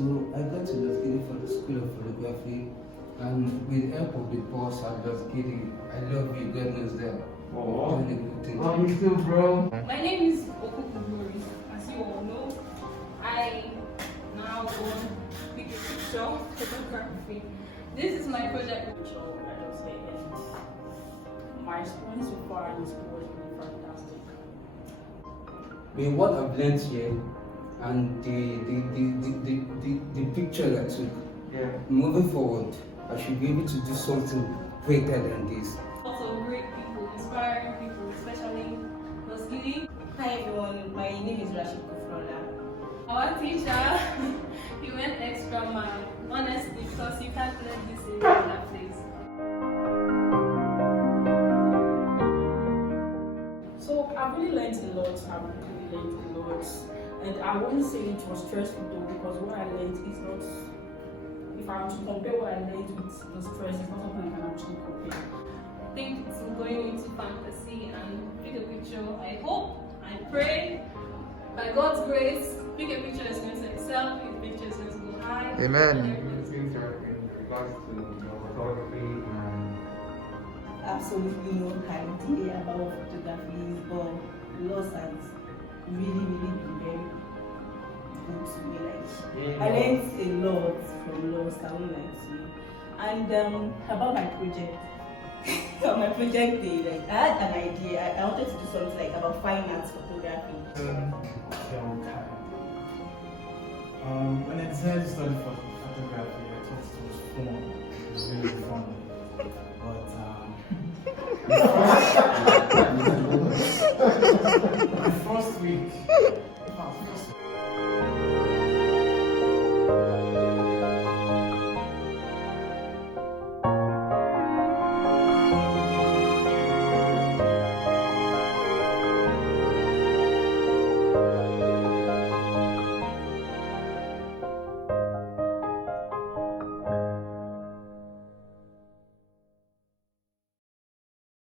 So I got to Losgiddy for the School of Photography, and with the help of the boss at Losgiddy, I love you, God knows that. Oh, Doing a good thing. love you too, bro. My name is Okukuburi. As you all know, I now own picture photography. This is my project. So I just say, and my experience so far in school was really fantastic. With what I've learned here and the picture I took, Yeah. moving forward, I should be able to do something greater than this. Lots of great people, inspiring people, especially Losgiddy. Hi everyone, my name is Rashid Kofo. Our teacher, he went extra mile, honestly, because you can't let this in that place. So I really learned a lot. And I won't say it was stressful though, because what I learned is not, if I am to compare what I learned with the stress, it's not something I can actually compare. I think it's going into fantasy and pick a picture. I hope, I pray, by God's grace, pick a picture that's going to excel, pick a picture that's going to go high. Amen. And In everything. regards to photography and Absolutely no idea about photography, but Los has really been very good to me. Like, I learned a lot from Los, I won't lie to you. And about my project, on my project day, like I had an idea. I wanted to do something like about fine arts photography. When I decided to study photography, I thought it was fun. It was really fun. But the first week,